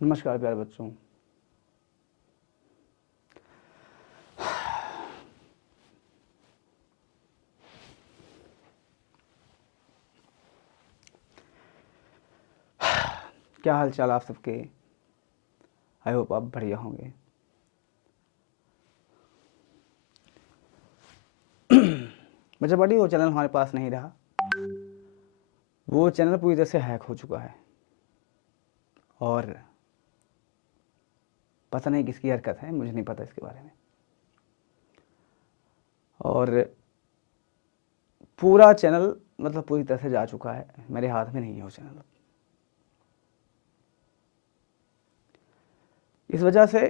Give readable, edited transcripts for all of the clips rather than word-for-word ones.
नमस्कार प्यारे बच्चों। क्या हाल चाल आप सबके। आई होप आप बढ़िया होंगे। बच्चा बड़ी वो चैनल हमारे पास नहीं रहा। वो चैनल पूरी तरह से हैक हो चुका है और पता नहीं किसकी हरकत है, मुझे नहीं पता इसके बारे में। और पूरा चैनल मतलब पूरी तरह से जा चुका है, मेरे हाथ में नहीं है वो चैनल। इस वजह से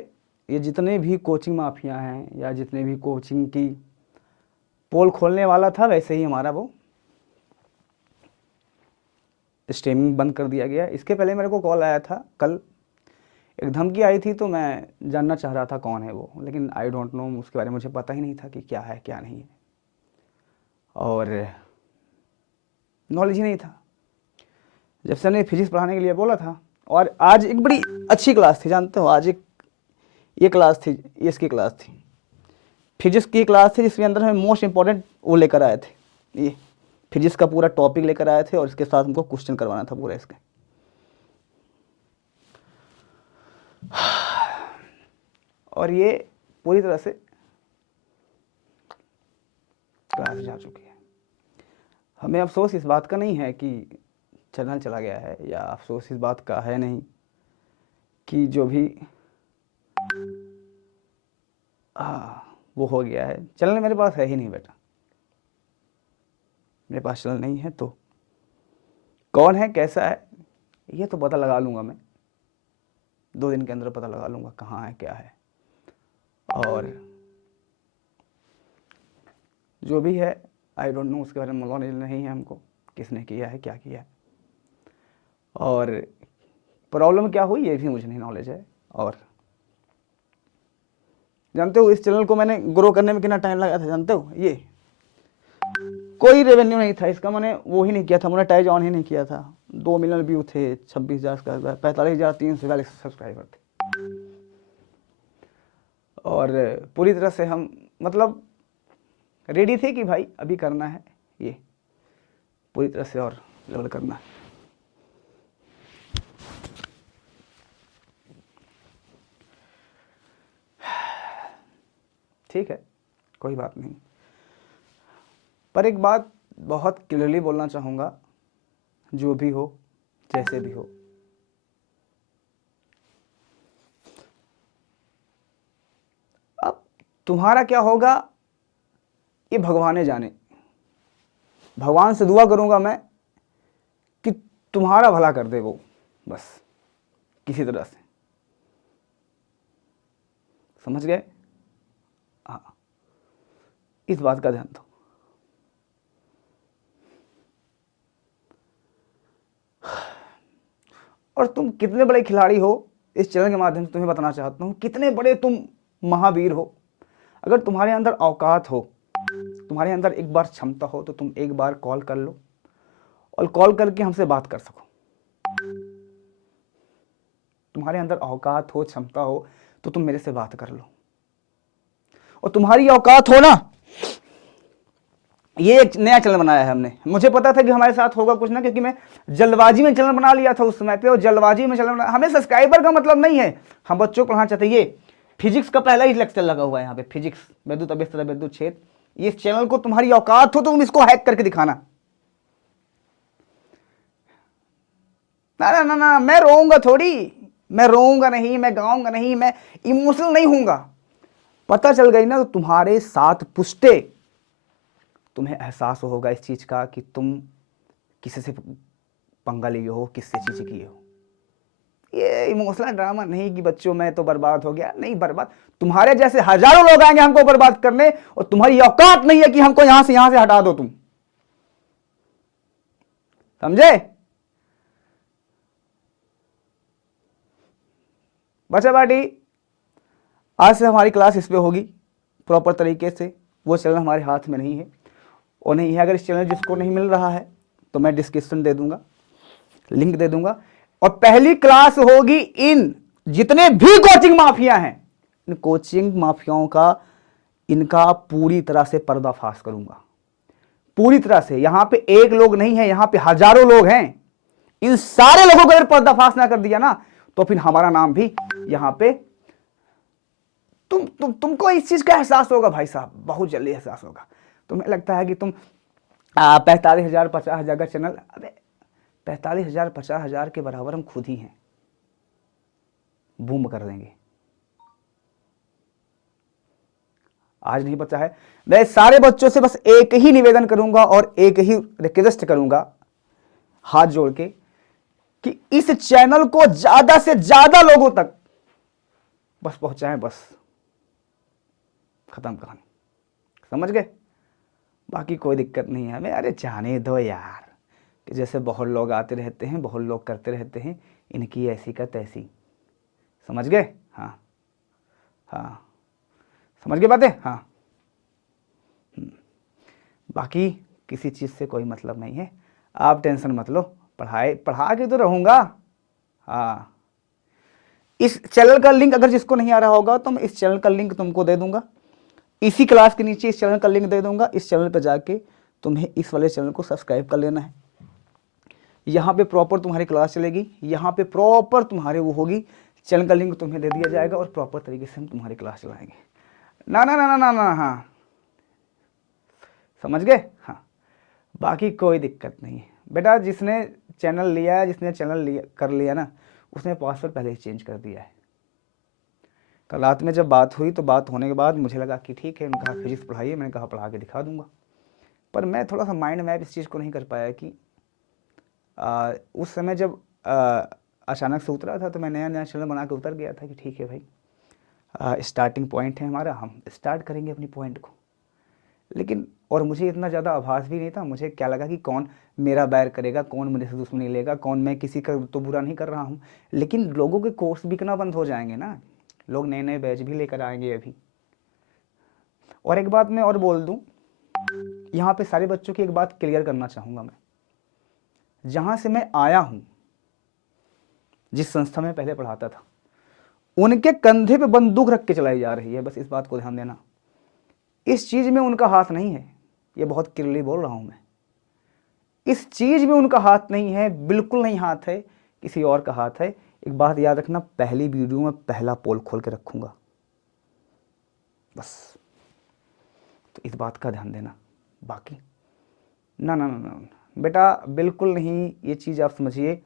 ये जितने भी कोचिंग माफिया हैं या जितने भी कोचिंग की पोल खोलने वाला था, वैसे ही हमारा वो स्ट्रीमिंग बंद कर दिया गया। इसके पहले मेरे को कॉल आया था, कल एक धमकी आई थी, तो मैं जानना चाह रहा था कौन है वो, लेकिन आई डोंट नो, उसके बारे में मुझे पता ही नहीं था कि क्या है क्या नहीं है, और नॉलेज ही नहीं था। जब सर ने फिजिक्स पढ़ाने के लिए बोला था, और आज एक बड़ी अच्छी क्लास थी, जानते हो, आज एक ये क्लास थी, ये इसकी क्लास थी, फिजिक्स की क्लास थी, जिसके अंदर हमें मोस्ट इंपॉर्टेंट वो लेकर आए थे, ये फिजिक्स का पूरा टॉपिक लेकर आए थे और इसके साथ हमको क्वेश्चन करवाना था पूरा इसका। और ये पूरी तरह से क्लास जा चुकी है। हमें अफसोस इस बात का नहीं है कि चैनल चला गया है, या अफसोस इस बात का है नहीं कि जो भी वो हो गया है। चैनल मेरे पास है ही नहीं बेटा, मेरे पास चैनल नहीं है। तो कौन है कैसा है ये तो पता लगा लूँगा मैं, 2 दिन के अंदर पता लगा लूँगा कहाँ है क्या है। और जो भी है आई डोंट नो, उसके बारे में नॉलेज नहीं है हमको, किसने किया है क्या किया है, और प्रॉब्लम क्या हुई ये भी मुझे नहीं नॉलेज है। और जानते हो इस चैनल को मैंने ग्रो करने में कितना टाइम लगा था, जानते हो? ये कोई रेवेन्यू नहीं था इसका, मैंने वो ही नहीं किया था, मोनेटाइज ऑन ही नहीं किया था। 2 मिलियन व्यू थे, 26,000 सब्सक्राइबर, 45,342 सब्सक्राइबर थे, और पूरी तरह से हम मतलब रेडी थे कि भाई अभी करना है ये पूरी तरह से और लेवल करना है। ठीक है, कोई बात नहीं, पर एक बात बहुत क्लियरली बोलना चाहूँगा, जो भी हो जैसे भी हो, अब तुम्हारा क्या होगा ये भगवान जाने। भगवान से दुआ करूँगा मैं कि तुम्हारा भला कर दे वो, बस किसी तरह से, समझ गए? हाँ, इस बात का ध्यान दो। और तुम कितने बड़े खिलाड़ी हो, इस चैनल के माध्यम से तुम्हें बताना चाहता हूँ, कितने बड़े तुम महावीर हो। अगर तुम्हारे अंदर औकात हो, तुम्हारे अंदर एक बार क्षमता हो, तो तुम एक बार कॉल कर लो और कॉल करके हमसे बात कर सको। तुम्हारे अंदर औकात हो, क्षमता हो, तो तुम मेरे से बात कर लो। और तुम्हारी औकात हो ना, ये एक नया चैनल बनाया है हमने, मुझे पता था कि हमारे साथ होगा कुछ ना, क्योंकि मैं जल्दबाजी में चैनल बना लिया था उस समय पे, और जल्दबाजी में चैनल बना, हमें सब्सक्राइबर का मतलब नहीं है, हम बच्चों को पढ़ाना चाहते हैं। ये फिजिक्स का पहला ही लेक्चर लगा हुआ है यहाँ पे, फिजिक्स वैद्युत अभ्यस्तर वैद्युत क्षेत्र। ये चैनल को तुम्हारी औकात हो तो तुम इसको हैक करके दिखाना। ना ना ना ना, मैं रोऊंगा थोड़ी, मैं रोऊंगा नहीं, मैं गाऊंगा नहीं, मैं इमोशनल नहीं हूंगा। पता चल गई ना तो तुम्हारे साथ पुष्टे तुम्हें एहसास होगा इस चीज का कि तुम किसी से पंगा लिए हो, किससे चीज किए हो। ये इमोशनल ड्रामा नहीं कि बच्चों मैं तो बर्बाद हो गया, नहीं बर्बाद, तुम्हारे जैसे हजारों लोग आएंगे हमको बर्बाद करने, और तुम्हारी औकात नहीं है कि हमको यहां से हटा दो तुम, समझे? बच्चा बाटी, आज से हमारी क्लास इस पे होगी प्रॉपर तरीके से। वो चैनल हमारे हाथ में नहीं है, और नहीं है। अगर इस चैनल जिसको नहीं मिल रहा है तो मैं डिस्क्रिप्शन दे दूंगा, लिंक दे दूंगा, और पहली क्लास होगी इन जितने भी कोचिंग माफिया हैं, इन कोचिंग माफियाओं का, इनका पूरी तरह से पर्दाफाश करूंगा, पूरी तरह से। यहां पे एक लोग नहीं है, यहां पे हजारों लोग हैं। इन सारे लोगों को अगर पर्दाफाश ना कर दिया ना, तो फिर हमारा नाम भी यहां पे तुमको इस चीज का एहसास होगा भाई साहब, बहुत जल्दी एहसास होगा। तुम्हें लगता है कि तुम 45,000 50,000 का चैनल, अबे 45,000 50,000 के बराबर हम खुद ही हैं, बूम कर देंगे। आज नहीं पता है। मैं सारे बच्चों से बस एक ही निवेदन करूंगा और एक ही रिक्वेस्ट करूंगा हाथ जोड़ के, कि इस चैनल को ज्यादा से ज्यादा लोगों तक बस पहुंचाएं, बस खत्म कहानी, समझ गए। बाकी कोई दिक्कत नहीं है हमें, अरे जाने दो यार, कि जैसे बहुत लोग आते रहते हैं, बहुत लोग करते रहते हैं, इनकी ऐसी का तैसी, समझ गए। हाँ हाँ, समझ गए बातें। हाँ, बाकी किसी चीज़ से कोई मतलब नहीं है, आप टेंशन मत लो, पढ़ा के तो रहूँगा। हाँ, इस चैनल का लिंक अगर जिसको नहीं आ रहा होगा तो मैं इस चैनल का लिंक तुमको दे दूंगा, इसी क्लास के नीचे इस चैनल का लिंक दे दूंगा। इस चैनल पर जाके तुम्हें इस वाले चैनल को सब्सक्राइब कर लेना है। यहाँ पे प्रॉपर तुम्हारी क्लास चलेगी, यहाँ पे प्रॉपर तुम्हारे वो होगी, चैनल का लिंक तुम्हें दे दिया जाएगा और प्रॉपर तरीके से हम तुम्हारी क्लास चलाएंगे। ना ना ना ना ना ना, हाँ समझ गए। हाँ, बाकी कोई दिक्कत नहीं है बेटा। जिसने चैनल लिया है, जिसने चैनल लिया कर लिया ना, उसने पासवर्ड पहले ही चेंज कर दिया है। कल रात में जब बात हुई तो बात होने के बाद मुझे लगा कि ठीक है, उन्होंने कहा फिजिक्स पढ़ाइए, मैंने कहा पढ़ा के दिखा दूंगा। पर मैं थोड़ा सा माइंड मैप इस चीज़ को नहीं कर पाया कि उस समय जब अचानक से उतरा था, तो मैं नया नया चैनल बना के उतर गया था कि ठीक है भाई, स्टार्टिंग पॉइंट है हमारा, हम स्टार्ट करेंगे अपनी पॉइंट को। लेकिन और मुझे इतना ज़्यादा आभास भी नहीं था, मुझे क्या लगा कि कौन मेरा बैर करेगा, कौन मेरे से दुश्मनी लेगा, कौन, मैं किसी का तो बुरा नहीं कर रहा हूँ, लेकिन लोगों के कोर्स बिकना बंद हो जाएंगे ना, लोग नए नए बैच भी लेकर आएंगे अभी। और एक बात मैं और बोल दूं, यहाँ पे सारे बच्चों की एक बात क्लियर करना चाहूँगा मैं, जहाँ से मैं आया हूँ, जिस संस्था में पहले पढ़ाता था, उनके कंधे पे बंदूक रख के चलाई जा रही है, बस इस बात को ध्यान देना। इस चीज़ में उनका हाथ नहीं है, ये बहुत क्लियरली बोल रहा हूँ मैं, इस चीज़ में उनका हाथ नहीं है, बिल्कुल नहीं हाथ है, किसी और का हाथ है। एक बात याद रखना, पहली वीडियो में पहला पोल खोल के रखूँगा, बस, तो इस बात का ध्यान देना। बाकी ना ना ना ना बेटा, बिल्कुल नहीं, ये चीज़ आप समझिए,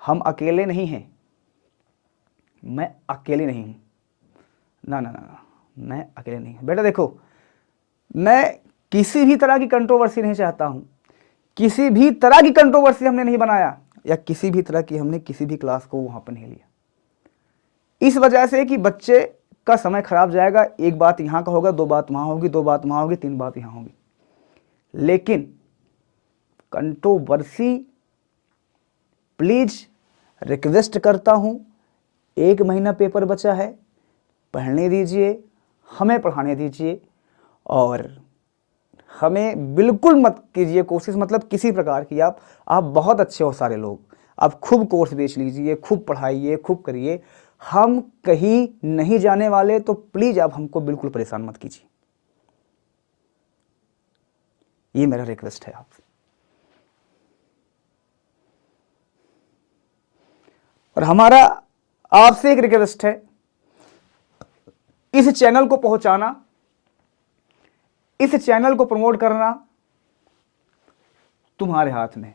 हम अकेले नहीं हैं, मैं अकेले नहीं हूँ, ना ना ना, मैं अकेले नहीं हूँ बेटा। देखो, मैं किसी भी तरह की कंट्रोवर्सी नहीं चाहता हूँ, किसी भी तरह की कंट्रोवर्सी हमने नहीं बनाया, या किसी भी तरह की हमने किसी भी क्लास को वहाँ पर नहीं लिया, इस वजह से कि बच्चे का समय खराब जाएगा। एक बात यहाँ का होगा, दो बात वहाँ होगी, दो बात वहाँ होगी, तीन बात यहाँ होगी, लेकिन कंट्रोवर्सी प्लीज रिक्वेस्ट करता हूँ, 1 महीना पेपर बचा है, पढ़ने दीजिए, हमें पढ़ाने दीजिए, और हमें बिल्कुल मत कीजिए कोशिश, मतलब किसी प्रकार की। आप बहुत अच्छे हो सारे लोग, आप खूब कोर्स बेच लीजिए, खूब पढ़ाइए, खूब करिए, हम कहीं नहीं जाने वाले, तो प्लीज आप हमको बिल्कुल परेशान मत कीजिए, ये मेरा रिक्वेस्ट है आपसे। और हमारा आपसे एक रिक्वेस्ट है, इस चैनल को पहुंचाना, इस चैनल को प्रमोट करना तुम्हारे हाथ में,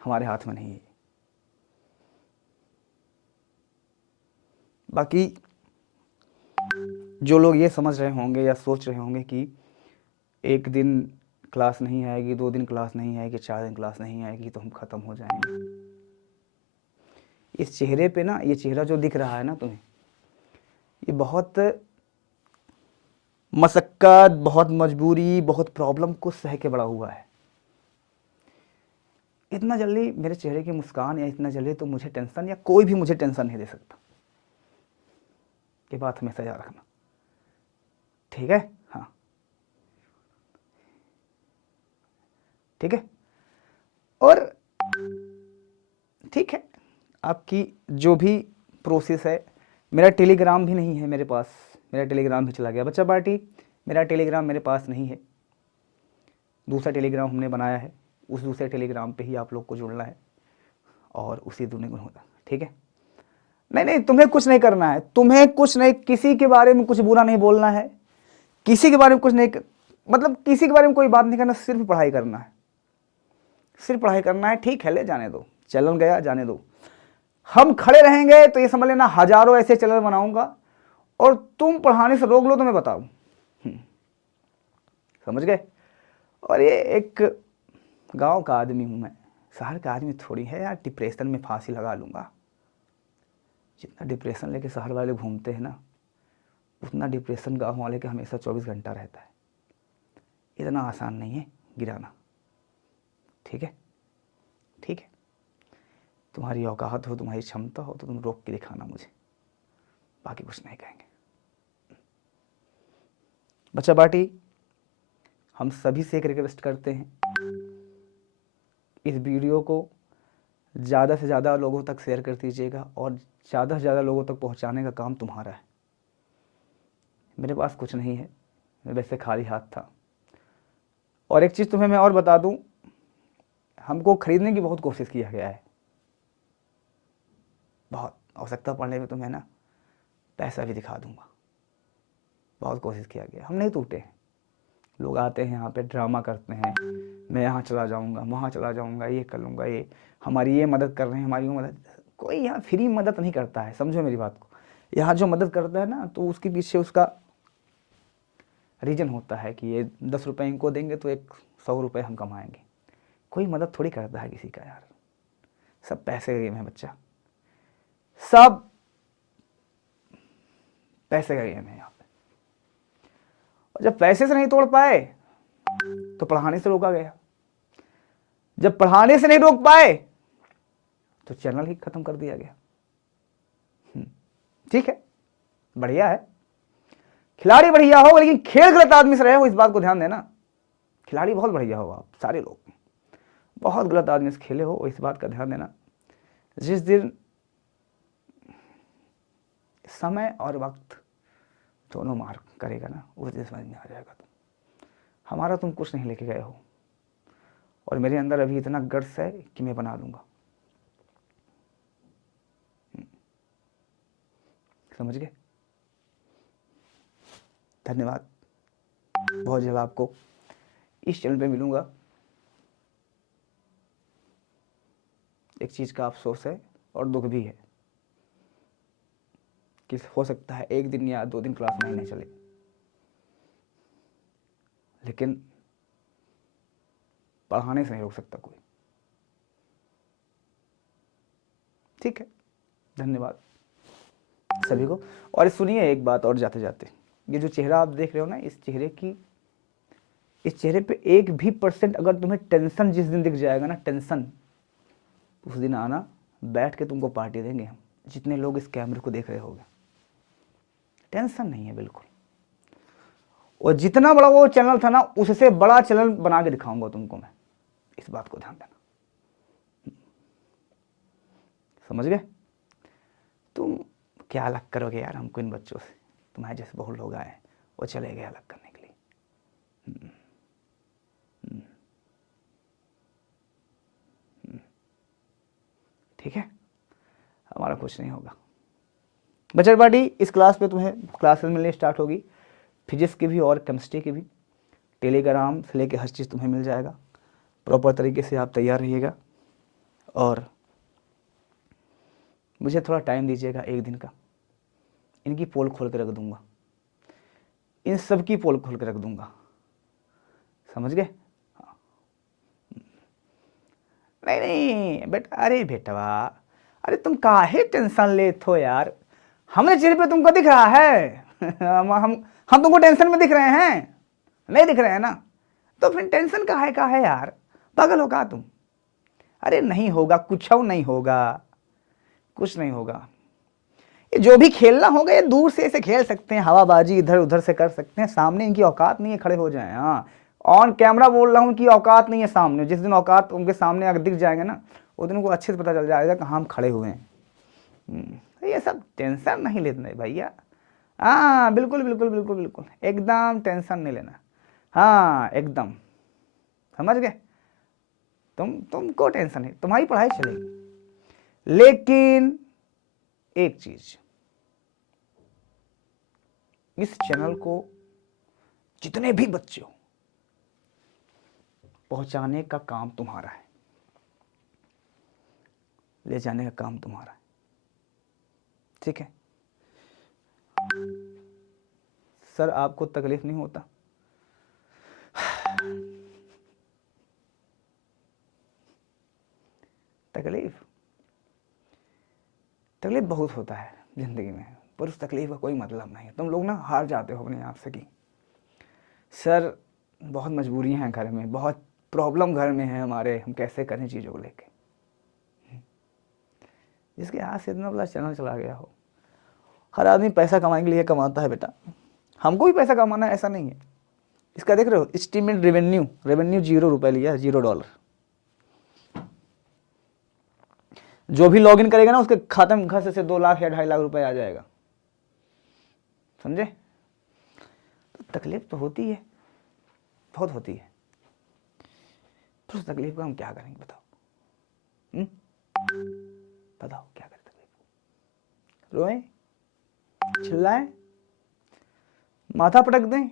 हमारे हाथ में नहीं है। बाकी जो लोग ये समझ रहे होंगे या सोच रहे होंगे कि 1 दिन क्लास नहीं आएगी, 2 दिन क्लास नहीं आएगी, 4 दिन क्लास नहीं आएगी तो हम ख़त्म हो जाएंगे, इस चेहरे पे ना, ये चेहरा जो दिख रहा है ना तुम्हें, ये बहुत मशक्क़त, बहुत मजबूरी, बहुत प्रॉब्लम को सह के बड़ा हुआ है। इतना जल्दी मेरे चेहरे की मुस्कान या इतना जल्दी तो मुझे टेंशन, या कोई भी मुझे टेंशन नहीं दे सकता, ये बात हमेशा याद रखना, ठीक है। हाँ ठीक है, और ठीक है। आपकी जो भी प्रोसेस है, मेरा टेलीग्राम भी नहीं है मेरे पास, मेरा टेलीग्राम भी चला गया बच्चा पार्टी, मेरा टेलीग्राम मेरे पास नहीं है, दूसरा टेलीग्राम हमने बनाया है, उस दूसरे टेलीग्राम पे ही आप लोग को जुड़ना है और उसी दुनिया में होगा, ठीक है। नहीं नहीं, तुम्हें कुछ नहीं करना है, तुम्हें कुछ नहीं, किसी के बारे में कुछ बुरा नहीं बोलना है, किसी के बारे में कुछ नहीं, मतलब किसी के बारे में कोई बात नहीं करना, सिर्फ पढ़ाई करना है, सिर्फ पढ़ाई करना है। ठीक है, ले जाने दो, चलन गया जाने दो। हम खड़े रहेंगे तो ये समझ लेना हजारों ऐसे चैनल बनाऊंगा, और तुम पढ़ाने से रोक लो तो मैं बताऊं, समझ गए। और ये एक गांव का आदमी हूं मैं, शहर का आदमी थोड़ी है यार, डिप्रेशन में फांसी लगा लूंगा। जितना डिप्रेशन लेके शहर वाले घूमते हैं ना, उतना डिप्रेशन गांव वाले के हमेशा 24 घंटा रहता है। इतना आसान नहीं है गिराना, ठीक है, ठीक है। तुम्हारी औकात हो, तुम्हारी क्षमता हो तो तुम रोक के दिखाना मुझे, बाकी कुछ नहीं कहेंगे। बच्चा बाटी, हम सभी से एक रिक्वेस्ट करते हैं, इस वीडियो को ज़्यादा से ज़्यादा लोगों तक शेयर कर दीजिएगा, और ज़्यादा से ज़्यादा लोगों तक पहुंचाने का काम तुम्हारा है। मेरे पास कुछ नहीं है, मैं वैसे खाली हाथ था। और एक चीज़ तुम्हें मैं और बता दूं, हमको खरीदने की बहुत कोशिश किया गया है, बहुत आवश्यकता पड़ने में तुम्हें ना पैसा भी दिखा दूंगा, बहुत कोशिश किया गया, हम नहीं टूटे हैं। लोग आते हैं यहाँ पे ड्रामा करते हैं, मैं यहाँ चला जाऊँगा, वहाँ चला जाऊँगा, ये कर लूँगा, ये हमारी ये मदद कर रहे हैं, हमारी वो मदद। कोई यहाँ फ्री मदद नहीं करता है, समझो मेरी बात को। यहाँ जो मदद करता है ना, तो उसके पीछे उसका रीजन होता है कि ये 10 रुपये इनको देंगे तो 100 रुपये हम कमाएंगे। कोई मदद थोड़ी करता है किसी का यार, सब पैसे का गेम है बच्चा, सब पैसे का गेम है यहाँ पे। और जब पैसे से नहीं तोड़ पाए तो पढ़ाने से रोका गया, जब पढ़ाने से नहीं रोक पाए तो चैनल ही खत्म कर दिया गया। ठीक है, बढ़िया है, खिलाड़ी बढ़िया हो, लेकिन खेल गलत आदमी से रहे हो, इस बात को ध्यान देना। खिलाड़ी बहुत बढ़िया हो, आप सारे लोग बहुत गलत आदमी से खेले हो, इस बात का ध्यान देना। जिस दिन समय और वक्त दोनों मार करेगा ना, उस दिन समझ में आ जाएगा तुम, हमारा तुम कुछ नहीं लेके गए हो। और मेरे अंदर अभी इतना गट्स है कि मैं बना दूंगा, समझ गए। धन्यवाद, बहुत जल्द आपको इस चैनल पे मिलूंगा। एक चीज़ का अफसोस है और दुख भी है कि हो सकता है 1 दिन या 2 दिन क्लास नहीं चले, लेकिन पढ़ाने से नहीं रोक सकता कोई। ठीक है, धन्यवाद सभी को। और सुनिए एक बात और जाते जाते, ये जो चेहरा आप देख रहे हो ना, इस चेहरे पे 1 भी % अगर तुम्हें टेंशन जिस दिन दिख जाएगा ना, टेंशन, उस दिन आना, बैठ के तुमको पार्टी देंगे हम, जितने लोग इस कैमरे को देख रहे होंगे। टेंशन नहीं है बिल्कुल, और जितना बड़ा वो चैनल था ना, उससे बड़ा चैनल बना के दिखाऊंगा तुमको मैं, इस बात को ध्यान देना, समझ गए। तुम क्या अलग करोगे यार हमको इन बच्चों से, तुम्हारे जैसे बहुत लोग आए वो चले गए अलग करने के लिए। ठीक है, हमारा कुछ नहीं होगा। बच्चा पार्टी, इस क्लास पे तुम्हें क्लासेस मिलने स्टार्ट होगी, फिजिक्स की भी और केमिस्ट्री की भी। टेलीग्राम से लेके हर चीज़ तुम्हें मिल जाएगा, प्रॉपर तरीके से आप तैयार रहिएगा। और मुझे थोड़ा टाइम दीजिएगा 1 दिन का, इनकी पोल खोल के रख दूंगा, इन सब की पोल खोल के रख दूंगा, समझ गए। हाँ। नहीं नहीं बेटा, अरे बेटवा, अरे तुम काहे टेंशन लेते हो यार, हमारे चेहरे पे तुमको दिख रहा है हम तुमको टेंशन में दिख रहे हैं, नहीं दिख रहे हैं ना, तो फिर टेंशन का है यार, पागल हो का तुम। अरे नहीं होगा, कुछ नहीं होगा, कुछ नहीं होगा। ये जो भी खेलना होगा ये दूर से ऐसे खेल सकते हैं, हवाबाजी इधर उधर से कर सकते हैं, सामने इनकी औकात नहीं है खड़े हो जाए। हाँ, ऑन कैमरा बोल रहा हूँ कि औकात नहीं है सामने, जिस दिन औकात उनके सामने अगर दिख जाएंगे ना, उस दिन उनको अच्छे से पता चल जाएगा कि हम खड़े हुए हैं। ये सब टेंशन नहीं लेना है भैया। हाँ बिल्कुल बिल्कुल बिल्कुल बिल्कुल, एकदम टेंशन नहीं लेना। हाँ एकदम, समझ गए? तुमको टेंशन है, तुम्हारी पढ़ाई चलेगी। लेकिन एक चीज, इस चैनल को जितने भी बच्चे हो पहुंचाने का काम तुम्हारा है, ले जाने का काम तुम्हारा है, ठीक है? सर आपको तकलीफ नहीं होता? तकलीफ बहुत होता है जिंदगी में, पर उस तकलीफ का कोई मतलब नहीं है। तुम लोग ना हार जाते हो अपने आप से कि सर बहुत मजबूरियां हैं घर में, बहुत प्रॉब्लम घर में है हमारे, हम कैसे करें चीज़ों को लेके। जिसके हाथ से इतना बड़ा चैनल चला गया हो। हर आदमी पैसा कमाने के लिए कमाता है बेटा, हमको भी पैसा कमाना है, ऐसा नहीं है। इसका देख रहे हो, एस्टीमेट रेवेन्यू 0 रुपए लिया, $0। जो भी लॉगिन करेगा ना उसके खाते में घर से 2 लाख या 2.5 लाख रुपए आ जाएगा, समझे? तो तकलीफ तो होती है, बहुत होती है। तो उस तकलीफ को हम क्या करेंगे बताओ? बताओ क्या करें तकलीफ को? रोएं, चिल्लाएं, माथा पटक दें?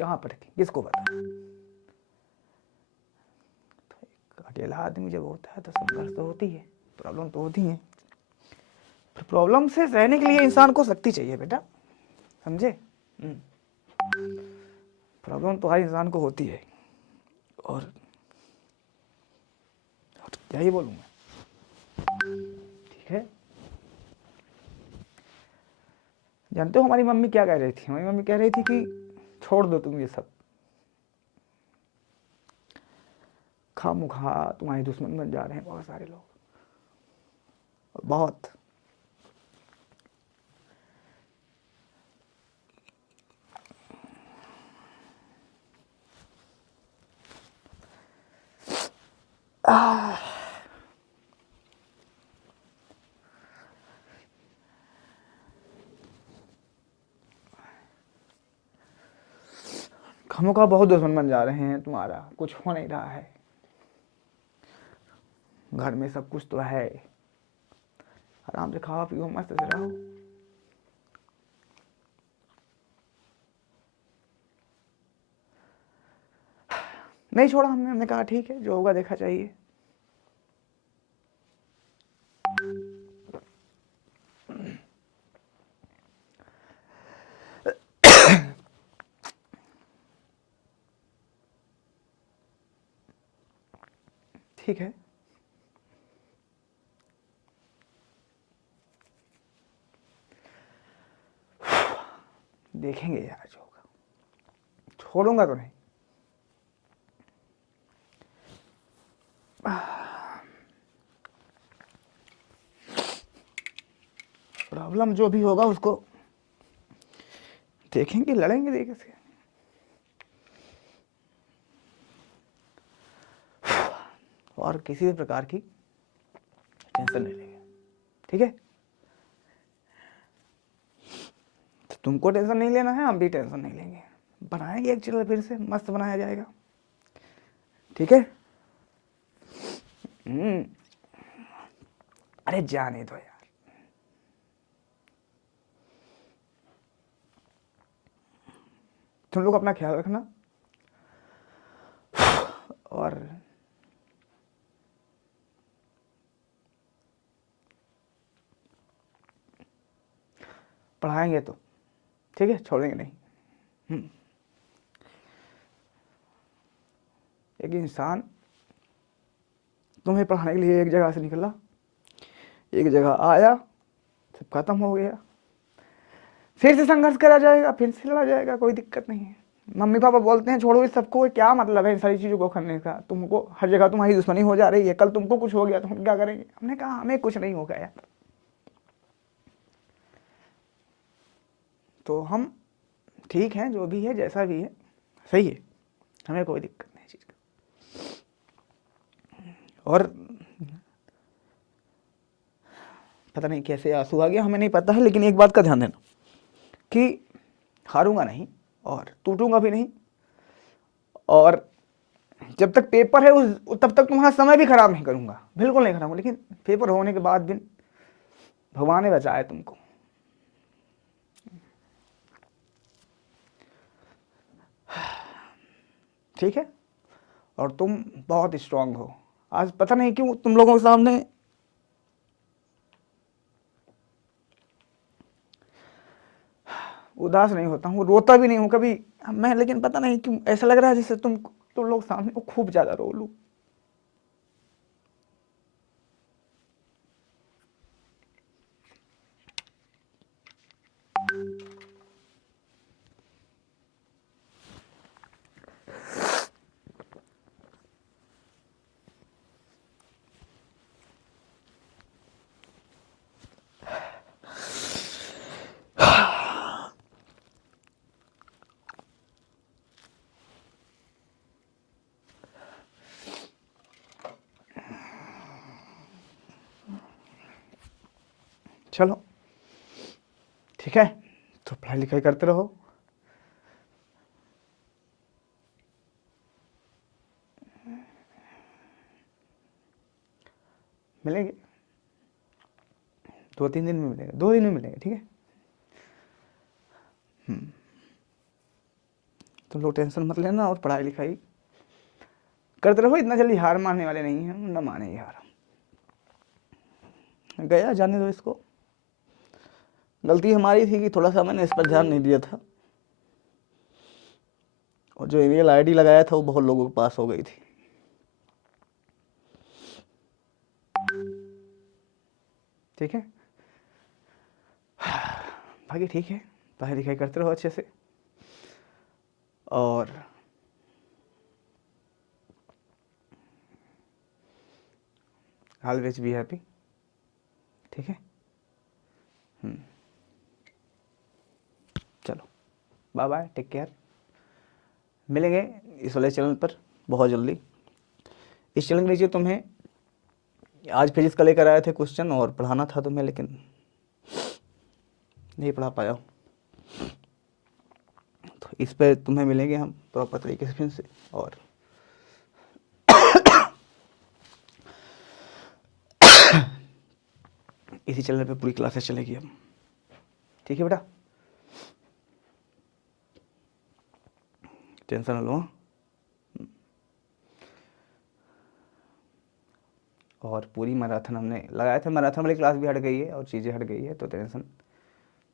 कहाँ पटके, किसको पता? तो अकेला आदमी जब होता है तो संघर्ष तो होती है, प्रॉब्लम तो होती है। प्रॉब्लम से रहने के लिए इंसान को शक्ति चाहिए बेटा, समझे? प्रॉब्लम तो हर इंसान को होती है। और क्या ही बोलूं मैं, ठीक है? जानते हो हमारी मम्मी क्या कह रही थी? हमारी मम्मी कह रही थी कि छोड़ दो तुम ये सब, खामखा तुम्हारे दुश्मन बन जा रहे हैं बहुत सारे लोग, बहुत। खामखा बहुत दुश्मन बन जा रहे हैं तुम्हारा, कुछ हो नहीं रहा है, घर में सब कुछ तो है, आराम से खाओ पियो मस्त से रहो। नहीं छोड़ा हमने कहा ठीक है जो होगा देखा चाहिए। ठीक है, देखेंगे यार जो होगा, छोड़ूंगा तो नहीं। प्रॉब्लम जो भी होगा उसको देखेंगे, लड़ेंगे देखे से। और किसी भी प्रकार की टेंशन नहीं लेंगे, ठीक है? तो तुमको टेंशन नहीं लेना है, हम भी टेंशन नहीं लेंगे। बनाएंगे एक चैनल फिर से, मस्त बनाया जाएगा, ठीक है? अरे जाने दो यार, तुम लोग अपना ख्याल रखना और पढ़ाएंगे तो ठीक है, छोड़ेंगे नहीं। एक इंसान तुम्हें पढ़ाने के लिए एक जगह से निकला, एक जगह आया, सब खत्म हो गया, फिर से संघर्ष करा जाएगा, फिर से लड़ा जाएगा, कोई दिक्कत नहीं है। मम्मी पापा बोलते हैं छोड़ो इस सबको, क्या मतलब है इन सारी चीज़ों को करने का, तुमको हर जगह तुम्हारी दुश्मनी हो जा रही है, कल तुमको कुछ हो गया तो हम क्या करेंगे? हमने कहा हमें कुछ नहीं होगा यार, तो हम ठीक हैं, जो भी है जैसा भी है सही है, हमें कोई दिक्कत नहीं चीज़ का। और पता नहीं कैसे आंसू आ गया, हमें नहीं पता है, लेकिन एक बात का ध्यान देना कि हारूंगा नहीं और टूटूंगा भी नहीं, और जब तक पेपर है उस तब तक तुम्हारा समय भी खराब नहीं करूंगा, बिल्कुल नहीं खराब, लेकिन पेपर होने के बाद भी भगवान ने बचाया तुमको। ठीक है, और तुम बहुत स्ट्रांग हो। आज पता नहीं क्यों तुम लोगों के सामने उदास नहीं होता हूँ, रोता भी नहीं हूँ कभी मैं, लेकिन पता नहीं क्यों ऐसा लग रहा है जैसे तुम लोग सामने खूब ज्यादा रो लूं। चलो ठीक है, तो पढ़ाई लिखाई करते रहो। मिलेंगे 2-3 दिन में, मिलेंगे 2 दिन में मिलेंगे, ठीक है। तुम लोग टेंशन मत लेना और पढ़ाई लिखाई करते रहो, इतना जल्दी हार मानने वाले नहीं हैं, ना माने हार। गया, जाने दो इसको। गलती हमारी थी कि थोड़ा सा मैंने इस पर ध्यान नहीं दिया था, और जो ईमेल आईडी लगाया था वो बहुत लोगों के पास हो गई थी। ठीक है, बाकी ठीक है, पढ़ाई लिखाई करते रहो अच्छे से, और ऑलवेज बी हैप्पी। ठीक है, चलो बाय बाय, टेक केयर। मिलेंगे इस वाले चैनल पर बहुत जल्दी। इस चैनल के नीचे तुम्हें आज फिजिक्स का लेकर आए थे क्वेश्चन और पढ़ाना था तुम्हें, लेकिन नहीं पढ़ा पाया हूँ, तो इस पर तुम्हें मिलेंगे हम प्रॉपर तरीके से फिर से, और इसी चैनल पे पूरी क्लासेस चलेगी अब। ठीक है बेटा, टेंशन ना लो। और पूरी मैराथन हमने लगाया था, मैराथन वाली क्लास भी हट गई है और चीज़ें हट गई है, तो टेंशन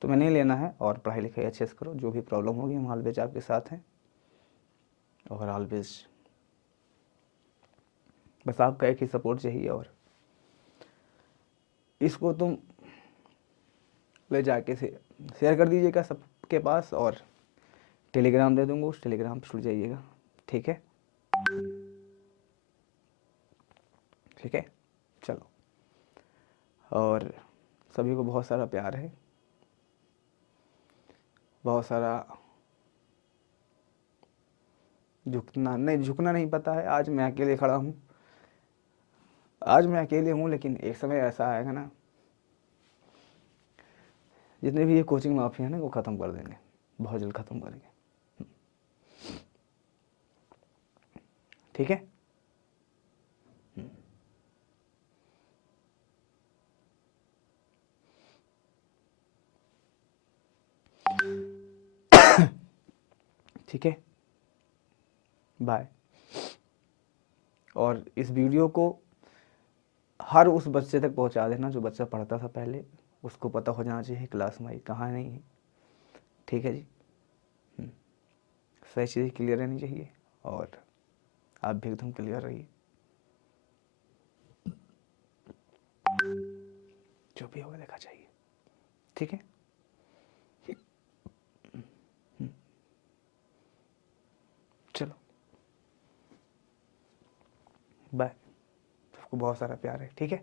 तुम्हें नहीं लेना है, और पढ़ाई लिखाई अच्छे से करो। जो भी प्रॉब्लम होगी हम ऑलवेज आपके साथ हैं, और ऑलवेज बस आपका एक ही सपोर्ट चाहिए, और इसको तुम ले जाके से शेयर कर दीजिएगा सबके पास, और टेलीग्राम दे दूंगा, उस टेलीग्राम पर जुड़ जाइएगा। ठीक है, ठीक है, चलो, और सभी को बहुत सारा प्यार है, बहुत सारा झुकना नहीं पता है। आज मैं अकेले खड़ा हूँ, आज मैं अकेले हूँ, लेकिन एक समय ऐसा आएगा ना, जितने भी ये कोचिंग माफिया है ना, वो ख़त्म कर देंगे, बहुत जल्द ख़त्म करेंगे। ठीक है, ठीक है, बाय। और इस वीडियो को हर उस बच्चे तक पहुंचा देना जो बच्चा पढ़ता था पहले, उसको पता हो जाना चाहिए क्लास में कहाँ नहीं है। ठीक है जी, सही चीज़ें क्लियर रहनी चाहिए, और आप भी एकदम क्लियर रहिए, जो भी होगा देखा चाहिए। ठीक है, चलो बाय, सबको बहुत सारा प्यार है। ठीक है।